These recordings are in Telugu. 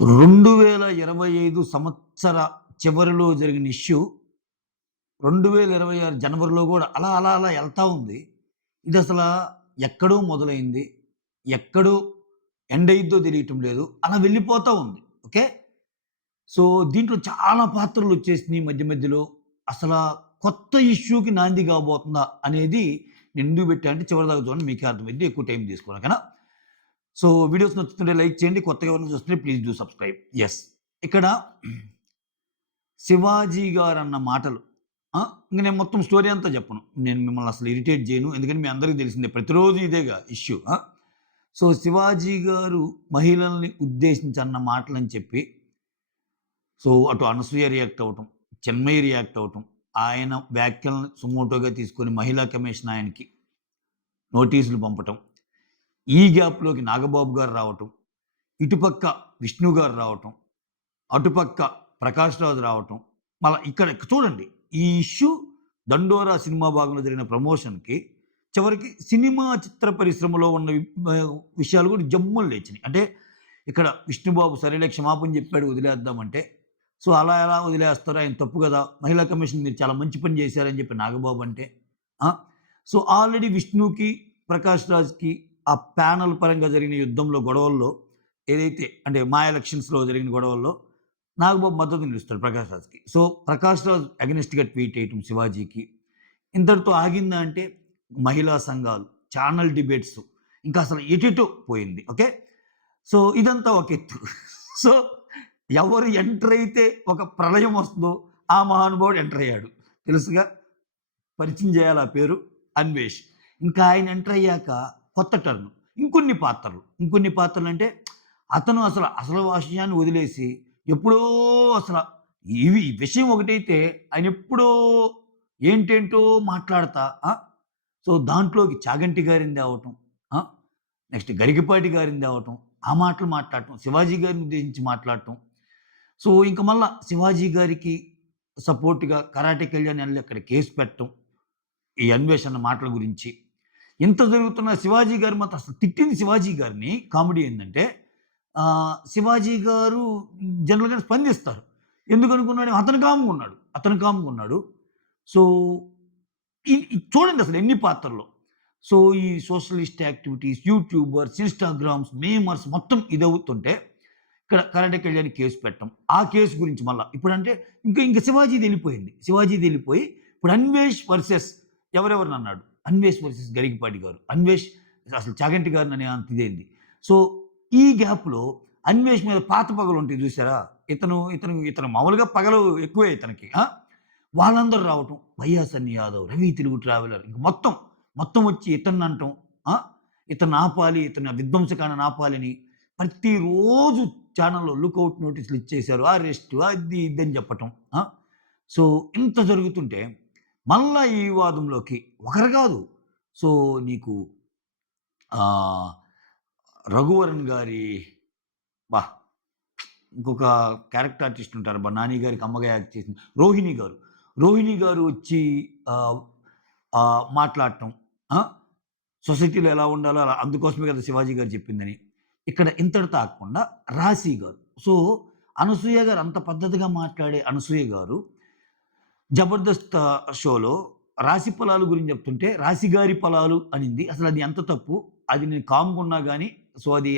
2025 సంవత్సర చివరిలో జరిగిన ఇష్యూ 2026 జనవరిలో గూడా అలా, అలా, అలా ఎళ్తా ఉంది. ఇదసలా ఎక్కడో మొదలైంది. ఎక్కడో ఎండ్ అయ్యిద్దో తెలియటం లేదు. అలా వెళ్ళిపోతా ఉంది. ఓకే. సో, దీంట్లో చాలా పాత్రలొచ్చేసినియి మధ్య మధ్యలో. అసలా కొత్త ఇష్యూకి నాంది కాబోతుందా అనేది నేనెందుకు పెట్టా అంటే చివరిదాకా చూడండి మీకే అర్థమైద్ది. ఎక్కువ టైం తీసుకోను. ఓకేనా? సో, వీడియోస్ నచ్చుతుంటే లైక్ చేయండి. కొత్తగా ఎవరైనా చూస్తుంటే ప్లీజ్ డూ సబ్స్క్రైబ్. యెస్. ఇక్కడ శివాజీ గారన్న మాటలు ఇంక నేను మొత్తం స్టోరీ అంతా చెప్పను. నేను మిమ్మల్ని అసలు ఇరిటేట్ చేయను. ఎందుకంటే మీ అందరికీ తెలిసిందే. ప్రతిరోజు ఇదేగా ఇష్యూ. సో, శివాజీ గారు మహిళల్ని ఉద్దేశించి అన్న మాటలని చెప్పి, సో, అటు అనసూయ రియాక్ట్ అవ్వటం, చిన్మయి రియాక్ట్ అవ్వటం, ఆయన వ్యాఖ్యలను సుమోటోగా తీసుకొని మహిళా కమిషన్ ఆయనకి నోటీసులు పంపటం, ఈ గ్యాప్‌లోకి నాగబాబు గారు రావటం, ఇటుపక్క విష్ణు గారు రావటం, అటుపక్క ప్రకాష్ రాజ్ రావటం. మళ్ళా ఇక్కడ చూడండి ఈ ఇష్యూ 'దండోరా' సినిమా భాగంలో జరిగిన ప్రమోషన్‌కి చివరికి సినిమా చిత్ర పరిశ్రమలో ఉన్న విషయాలు కూడా జమ్మున లేచినాయి. అంటే ఇక్కడ విష్ణుబాబు సరేలే క్షమాపణ చెప్పాడు వదిలేద్దామంటే, సో, అలా ఎలా వదిలేస్తారు? ఆయన తప్పు కదా! మహిళా కమిషన్ మీరు చాలా మంచి పని చేశారని చెప్పి నాగబాబు అంటే, సో, ఆల్రెడీ విష్ణుకి, ప్రకాష్ రాజ్‌కి ఆ ప్యానెల్ పరంగా జరిగిన యుద్ధంలో గొడవల్లో ఏదైతే అంటే మా ఎలక్షన్స్‌లో జరిగిన గొడవల్లో నాగబాబు మద్దతు నిలుస్తాడు ప్రకాష్ రాజ్‌కి. సో, ప్రకాష్ రాజ్ అగెనిస్ట్‌గా ట్వీట్ చేయటం శివాజీకి. ఇంతటితో ఆగిందా అంటే మహిళా సంఘాలు, ఛానల్ డిబేట్స్ ఇంకా అసలు ఎటెటో పోయింది. ఓకే. సో, ఇదంతా ఒక ఎత్తు. సో, ఎవరు ఎంటర్ అయితే ఒక ప్రళయం వస్తుందో ఆ మహానుభావుడు ఎంటర్ అయ్యాడు. తెలుసుగా? పరిచయం చేయాలి ఆ పేరు అన్వేష్. ఇంకా ఆయన ఎంటర్ అయ్యాక కొత్త టర్న్. ఇంకొన్ని పాత్రలంటే అతను అసలు విషయాన్ని వదిలేసి ఎప్పుడో ఈ విషయం ఒకటైతే ఆయన ఎప్పుడో ఏంటేంటో మాట్లాడతా సో, దాంట్లోకి చాగంటి గారిని అవ్వటం, నెక్స్ట్ గరికపాటి గారిని అవ్వటం, ఆ మాటలు మాట్లాడటం, శివాజీ గారిని ఉద్దేశించి మాట్లాడటం. సో, ఇంక మళ్ళా శివాజీ గారికి సపోర్ట్‌గా కరాటే కళ్యాణ్ ఎళ్లి అక్కడ కేసు పెట్టడం, ఈ అన్వేషణ మాటల గురించి. ఇంత జరుగుతున్న శివాజీ గారు మాత్రం అసలు తిట్టింది శివాజీ గారిని. కామెడీ ఏందంటే శివాజీ గారు జనరల్‌గా స్పందిస్తారు. ఎందుకనుకున్నాడు అతను కామ్‌గా ఉన్నాడు. సో, చూడండి అసలు ఎన్ని పాత్రలు. సో, ఈ socialist activities, YouTubers, Instagrams, memers మొత్తం ఇదవుతుంటే ఇక్కడ కరాటే కళ్యాణ్‌కి కేసు పెట్టడం. ఆ కేసు గురించి మళ్ళా ఇప్పుడంటే ఇంక శివాజీది ఎళ్ళిపోయి ఇప్పుడు అన్వేష్ వర్సెస్ ఎవరెవరినన్నాడు. అన్వేష్ వర్సెస్ గరికపాటి గారు. అన్వేష్ అసలు చాగంటి గారిననే అంత ఇదైంది. సో, ఈ గ్యాప్‌లో అన్వేష్ మీద పాత పగలుంటాయి చూసారా? ఇతను మామూలుగా పగలు ఎక్కువే ఇతనికి. వాళ్ళందరూ రావటం. వైఎస్ సన్నీ యాదవ్, రవి తెలుగు ట్రావెలర్ ఇంక మొత్తం వచ్చి ఇతన్నంటం. ఇతన్ని ఆపాలి, ఇతని విధ్వంసకాండని ఆపాలని ప్రతిరోజు ఛానల్‌లో లుకౌట్ నోటీసులు ఇచ్చేశారు. అరెస్టు అది ఇది అని చెప్పటం. సో, ఇంత జరుగుతుంటే మళ్ళా ఈ వివాదంలోకి ఒకరు కాదు. సో, నీకు రఘువరన్ గారి ఇంకొక క్యారెక్టర్ ఆర్టిస్ట్ ఉంటారు. నాని గారికి అమ్మగా యాక్ట్ చేసింది రోహిణి గారు వచ్చి మాట్లాడటం. సొసైటీలో ఎలా ఉండాలో అలా అందుకోసమే కదా శివాజీ గారు చెప్పిందని. ఇక్కడ ఇంతటితో ఆగకుండా రాశి గారు. సో, అనసూయ గారు అంత పద్ధతిగా మాట్లాడే అనసూయ గారు జబర్దస్త్ షోలో రాశి ఫలాలు గురించి చెప్తుంటే రాశి గారి ఫలాలు అనింది. అసలది ఎంత తప్పు. అది నేను కామ్‌గా ఉన్నా గాని సో, అది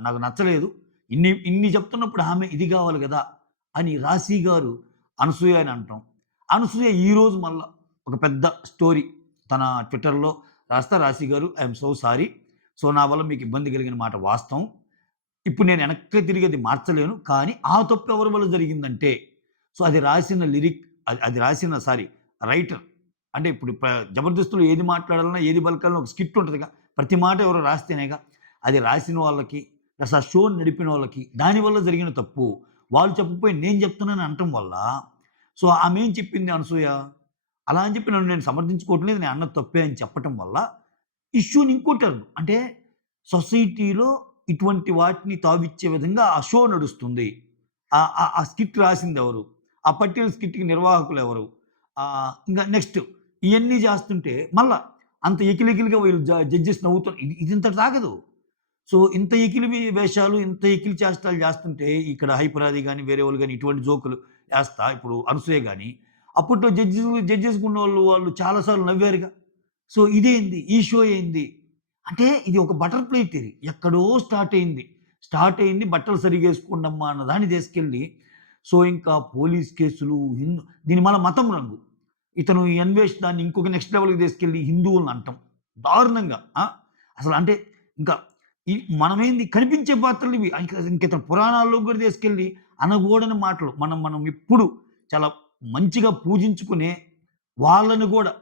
నాకు నచ్చలేదు. ఇన్ని చెప్తున్నప్పుడు ఆమె ఇది కావాలి గదా! అని రాశి గారు అనసూయ అని అనటం. అనసూయ ఈరోజు మళ్ళా ఒక పెద్ద స్టోరీ తన ట్విట్టర్‌లో రాస్తా రాశి గారు I am so sorry. So, నా వల్ల మీకు ఇబ్బంది కలిగిన మాట వాస్తవం. ఇప్పుడు నేను వెనక్కి తిరిగి అది మార్చలేను. కానీ ఆ తప్పు ఎవరి వల్ల జరిగిందంటే సో, అది రాసిన రైటర్. అంటే ఇప్పుడు జబర్దస్త్‌లో ఏది మాట్లాడాలన్నా, ఏది పలకాలన్నా ఒక స్కిట్ ఉంటదిగా. ప్రతి మాట ఎవరో రాస్తేనేగా. అది రాసిన వాళ్ళకి ప్లస్ ఆ షోని నడిపిన వాళ్ళకి దానివల్ల జరిగిన తప్పు. వాళ్ళు చెప్పకపోయి నేను చెప్తున్నానని అనటం వల్ల సో, ఆమె ఏం చెప్పింది అనసూయ, అలా అని చెప్పి నన్ను నేను సమర్థించుకోవట్లేదు. నేను అన్నది తప్పే అని చెప్పటం వల్ల ఇష్యూని ఇంకో టర్న్ అంటే సొసైటీలో ఇటువంటి వాటిని తావిచ్చే విధంగా ఆ షో నడుస్తుంది. ఆ స్కిట్ రాసిందెవరు? ఆ పర్టిక్యులర్ స్కిట్‌కి నిర్వాహకులెవరు? ఇంకా నెక్స్ట్ ఇయన్నీ చేస్తుంటే మళ్ళా అంత ఎకిలికిలిగా వీళ్ళు జడ్జెస్ నవ్వుతూ ఇది ఇంతటి తాగదు. సో ఇంత ఎకిలి వేషాలు, ఇంత ఎకిలి చేష్టాలు చేస్తుంటే ఇక్కడ హైపరాది గాని, వేరే వాళ్ళు గాని ఇటువంటి జోకులు ఏస్తా ఇప్పుడు అనసూయ గాని, అప్పట్లో జడ్జెస్‌గున్నోళ్ళు వాళ్ళు చాలా సార్లు నవ్వారుగా. సో ఇదేంది? ఈ షో ఏంది? అంటే ఇది ఒక బటర్‌ఫ్లై థియరీ. ఎక్కడో స్టార్ట్ అయింది బట్టలు సరిగేసుకోండమ్మా అన్న దాన్ని తీసుకెళ్ళి సో ఇంకా పోలీస్ కేసులు, దీని మళ్ళా మతం రంగు. ఇతను ఈ అన్వేష్ దాన్ని ఇంకొక నెక్స్ట్ లెవెల్‌కి తీసుకెళ్ళి హిందువులను అంటం. దారుణంగా. అసలు అంటే ఇంకా ఈ మనమేంది కనిపించే పాత్రలు ఇవి. ఇంకితను పురాణాల్లో కూడా తీసుకెళ్ళి అనకూడని మాటలు. మనం ఎప్పుడు చాలా మంచిగా పూజించుకునే వాళ్ళని గూడా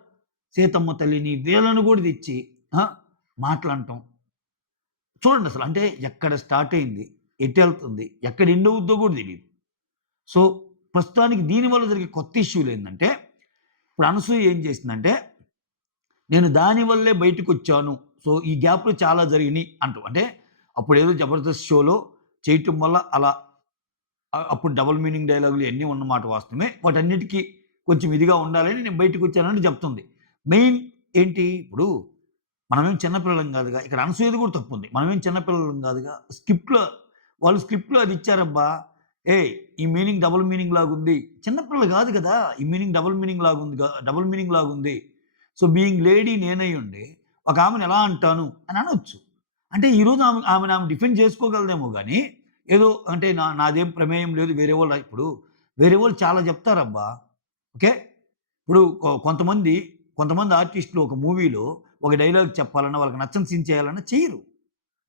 సీతమ్మ తల్లిని వీళ్ళని గూడా తెచ్చి ఆ! మాటలంటం. చూడండి అసలు అంటే ఎక్కడ స్టార్ట్ అయింది? ఎటెళ్తుంది? ఎక్కడ ఎండ్ అవుద్దో గూడా తెలీదు. సో, ప్రస్తుతానికి దీనివల్ల జరిగే కొత్త ఇష్యూలేందంటే, ఇప్పుడు అనసూయ ఏం చేసిందంటే, నేను దాని వల్లే బయటికొచ్చాను. సో, ఈ గ్యాప్‌లో చాలా జరిగినియి అంటూ. అంటే అప్పుడేదో 'జబర్దస్త్' షోలో చేయటం వల్ల అలా అప్పుడు డబుల్ మీనింగ్ డైలాగులు ఇయన్నీ ఉన్నమాట వాస్తవమే. వాటన్నిటికి కొంచెం ఇదిగా ఉండాలని నేను బయటికొచ్చానని చెప్తుంది. మెయిన్ ఏంటి? ఇప్పుడు మనమేం చిన్న పిల్లలం గాదుగా. ఇక్కడ అనసూయది కూడా తప్పుంది. మనమేం చిన్న పిల్లలం గాదుగా. స్క్రిప్ట్‌లో అది ఇచ్చారబ్బా! ఏయ్! ఈ మీనింగ్ డబుల్ మీనింగ్ లాగుంది. చిన్న పిల్లలు గాదు గదా! ఈ మీనింగ్ డబుల్ మీనింగ్ లాగుంది. సో, బీయింగ్ లేడీ నేనయ్యుండి ఒక ఆమెను ఎలా అంటాను అని అనొచ్చు. అంటే ఈరోజు ఆమెను డిఫెండ్ చేసుకోగలదేమో గానీ, ఏదో అంటే నాదేం ప్రమేయం లేదు వేరే వాళ్ళు చాలా చెప్తారబ్బా! ఓకే. ఇప్పుడు కొంతమంది ఆర్టిస్టులు ఒక మూవీలో ఒక డైలాగ్ చెప్పాలన్నా, వాళ్ళకి నచ్చని సీన్ చేయాలన్నా చెయ్యరు.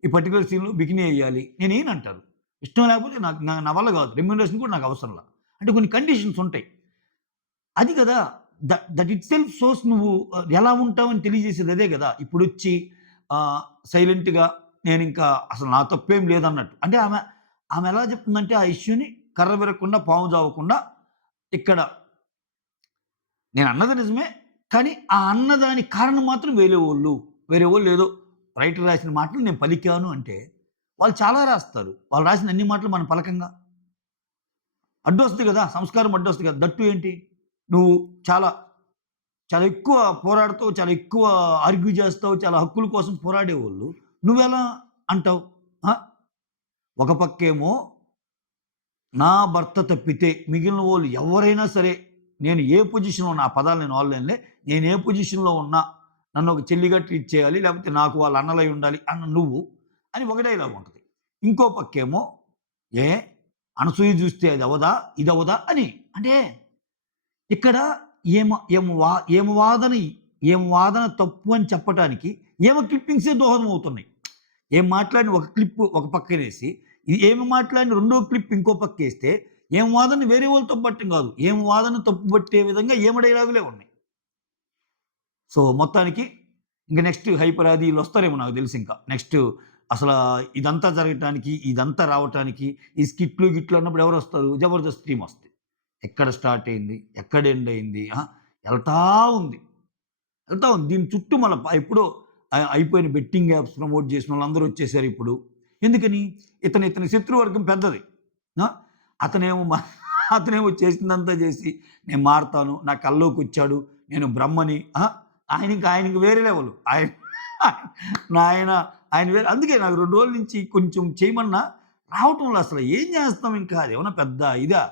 ఈ పర్టిక్యులర్ సీన్‌లో బికినీ ఎయ్యాలి. నేనేయనంటారు. ఇష్టం లేకపోతే నా వల్ల గాదు. రెమ్యూనరేషన్ కూడా నాకు అవసరంలా. అంటే కొన్ని కండిషన్స్ ఉంటాయి. అది గదా! దట్ ఇట్ సెల్ఫ్ షోస్ నువ్వు ఎలా ఉంటావని తెలియజేసేది అదే గదా! ఇప్పుడొచ్చి సైలెంట్‌గా నేనింకా అసలు నా తప్పేం లేదన్నట్టు. అంటే ఆమె ఎలా చెప్తుందంటే ఆ ఇష్యూని కర్ర విరగకుండా, పాము జావకుండా ఇక్కడ నేనన్నది నిజమే. కానీ ఆ అన్నదానికి కారణం మాత్రం వేరే వోళ్ళేదో రైటర్ రాసిన మాటలు నేను పలికాను అంటే, వాళ్ళు చాలా రాస్తారు. వాళ్ళు రాసిన అన్ని మాటలు మనం పలకంగా. అడ్డొస్తది గదా! సంస్కారం అడ్డొస్తది గదా! దట్టు ఏంటి? నువ్వు చాలా, చాలా ఎక్కువ పోరాడతావు, చాలా ఎక్కువ ఆర్గ్యూ చేస్తావు, చాలా హక్కుల కోసం పోరాడేవోళ్ళు నువ్వెలా అంటావు? ఆ! ఒక పక్కేమో నా భర్త తప్పితే మిగిలిన వోళ్ళు ఎవరైనా సరే, నేను ఏ పొజిషన్‌లో ఉన్నా ఆ పదాలు నేను వాడలేనులే. నేను ఏ పొజిషన్‌లో ఉన్నా నన్ను ఒక చెల్లిగా ట్రీట్ చేయాలి. లేకపోతే నాకు వాళ్ళ అన్నలై ఉండాలి అన్న నువ్వు అని ఒక డైలాగ్ ఉంటది. ఇంకో పక్కేమో ఏ అనసూయ చూస్తే అది అవ్వదా? ఇది అవ్వదా? అని. అంటే ఇక్కడ ఈమ ఈమ వా ఈమ వాదన ఈమ వాదన తప్పు అని చెప్పటానికి ఈమె క్లిప్పింగ్సే దోహదం అవుతున్నాయి. ఏం మాట్లాడిన ఒక క్లిప్ ఒక పక్కనేసి, ఏమి మాట్లాడిన రెండో క్లిప్ ఇంకో పక్కేస్తే, ఈమె వాదనని వేరే వాళ్ళు తప్పుపట్టం కాదు. ఈమె వాదన తప్పుపట్టే విధంగా ఈమె డైలాగులే ఉన్నాయి. సో, మొత్తానికి ఇంక నెక్స్ట్ హైపర్ ఆది ఈళ్ళొస్తారేమో నాకు తెలిసింకా. నెక్స్ట్ అసలా ఇదంతా జరగటానికి, ఇదంతా రావటానికి, ఈ స్కిట్లు, గిట్లు అన్నప్పుడు ఎవరొస్తారు? జబర్దస్త్ టీమొస్తది. ఎక్కడ స్టార్ట్ అయింది? ఎక్కడ ఎండ్ అయింది? ఎళ్తా ఉంది. దీని చుట్టూ మళ్ళా ఎప్పుడో అయిపోయిన బెట్టింగ్ యాప్స్ ప్రమోట్ చేసినోళ్ళందరూ వచ్చేసారిప్పుడు. ఎందుకని? ఇతని శత్రువర్గం పెద్దది. ఆ! అతనేమో మ అతనేమో చేసిందంతా చేసి, నేను మారతాను, నా కల్లోకొచ్చాడు, నేను బ్రహ్మని. ఆయనకి వేరే లెవెలు. నాయన ఆయన వేరే అందుకే నాకు 2 రోజుల నుంచి కొంచెం చేయమన్నా రావటంలా అసలు ఏం చేస్తాం ఇంకా? అదేమన్నా పెద్ద ఇదా?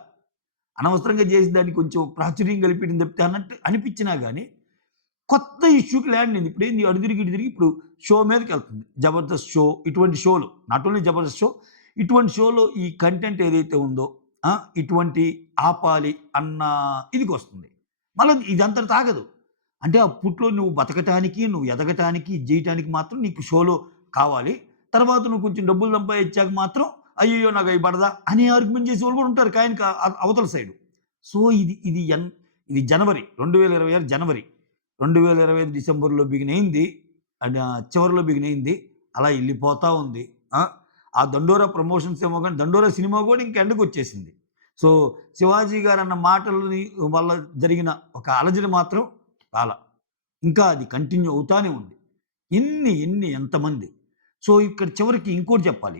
అనవసరంగా చేసి దాన్ని కొంచెం ప్రాచుర్యం కల్పియడం తప్పితే అన్నట్టు అనిపించినా గానీ, కొత్త ఇష్యూకి ల్యాండ్ అయింది. ఇప్పుడేంది అటు తిరిగి, ఇటు తిరిగి ఇప్పుడు షో మీదకెళ్తుంది. 'జబర్దస్త్' షో ఇటువంటి షోలు నాట్ ఓన్లీ 'జబర్దస్త్' షో ఇటువంటి షోలో ఈ కంటెంట్ ఏదైతే ఉందో ఇటువంటి ఆపాలి అన్న ఇదికొస్తుంది. మళ్ళా ఇదంతటితో ఆగదు. అంటే అప్పట్లో నువ్వు బతకటానికి, నువ్వు ఎదగటానికి, ఇది జేయటానికి మాత్రం నీకు షోలో కావాలి. తర్వాత నువ్వు కొంచెం డబ్బులు సంపాదించాక మాత్రం అయ్యయ్యో! నాకయి పడదా అని ఆర్గ్యుమెంట్ చేసేవాళ్ళు కూడా ఉంటారు కాయనికి అవతల సైడు. సో, ఇది జనవరి 2026 జనవరి. 2025 డిసెంబర్‌లో బిగినయింది. చివరిలో బిగినయింది. అలా ఎళ్ళిపోతా ఉంది. ఆ! ఆ 'దండోరా' ప్రమోషన్స్ ఏమో గాని 'దండోరా' సినిమా గూడా ఇంక ఎండ్‌కొచ్చేసింది. సో, శివాజీ గారన్న మాటలని వల్ల జరిగిన ఒక అలజడి మాత్రం రాలా. ఇంకా అది కంటిన్యూ అవుతానే ఉంది. ఎంతమంది. సో, ఇక్కడ చివరికి ఇంకోటి చెప్పాలి.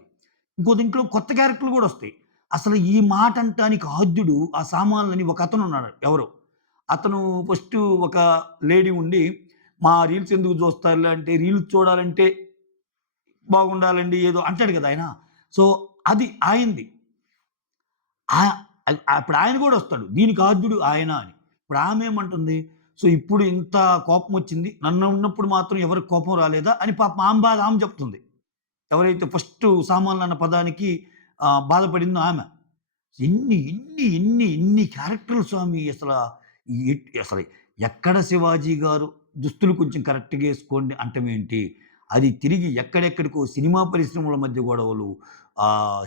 ఇంకో దీంట్లో కొత్త క్యారెక్టర్‌లు గూడా ఒస్తాయి. అసలు ఈ మాట అంటానికి ఆద్యుడు ఆ సామాన్లని ఒకతనున్నాడు ఎవరో. అతను ఫస్టు ఒక లేడీ ఉండి, మా రీల్స్ ఎందుకు చూస్తారులే అంటే, రీల్స్ చూడాలంటే బాగుండాలండి ఏదో అంటాడు కదా ఆయన. సో, అది ఆయనది. ఆహ్, ఇప్పుడు ఆయన గూడా వస్తాడు. దీనికి ఆద్యుడు ఆయన అని. ఇప్పుడు ఆమేమంటుంది, సో, ఇప్పుడు ఇంత కోపమొచ్చింది. నన్నున్నప్పుడు మాత్రం ఎవరికి కోపం రాలేదా అని పాపం ఆమె బాధ ఆమె చెప్తుంది. ఎవరైతే ఫస్టు సామాన్లు అన్న పదానికి బాధపడిందో ఆమె. ఎన్ని క్యారెక్టర్లు స్వామి అసల. అసలు ఎక్కడ శివాజీ గారు దుస్తులు కొంచెం కరెక్ట్‌గా ఏసుకోండి అంటమేంటి? అది తిరిగి ఎక్కడెక్కడికో సినిమా పరిశ్రమల మధ్య గొడవలు,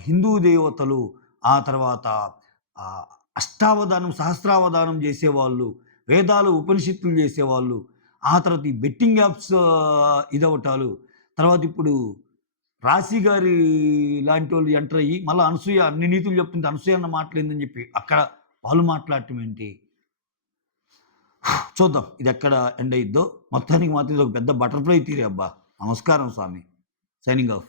హిందూ దేవతలు, ఆ తర్వాత అష్టావధానం, సహస్రావధానం జేసేవాళ్ళు, వేదాలు, ఉపనిషత్తులు జేసేవాళ్ళు, ఆ తర్వాత ఈ బెట్టింగ్ యాప్స్ ఇదవటాలు, తర్వాత ఇప్పుడు రాశి గారి లాంటోళ్ళు ఎంటర్ అయ్యి, మళ్ళా అనసూయ అన్ని నీతులు చెప్తుంటే అనసూయ అన్న మాటలేందని జెప్పి అక్కడ వాళ్ళు మాట్లాడటం ఏంటి? చూద్దాం ఇదెక్కడ ఎండ్ అయ్యిద్దో. మొత్తానికి మాత్రం ఇదొక పెద్ద బటర్‌ఫ్లై థియరీ అబ్బా! నమస్కారం స్వామి. Signing off.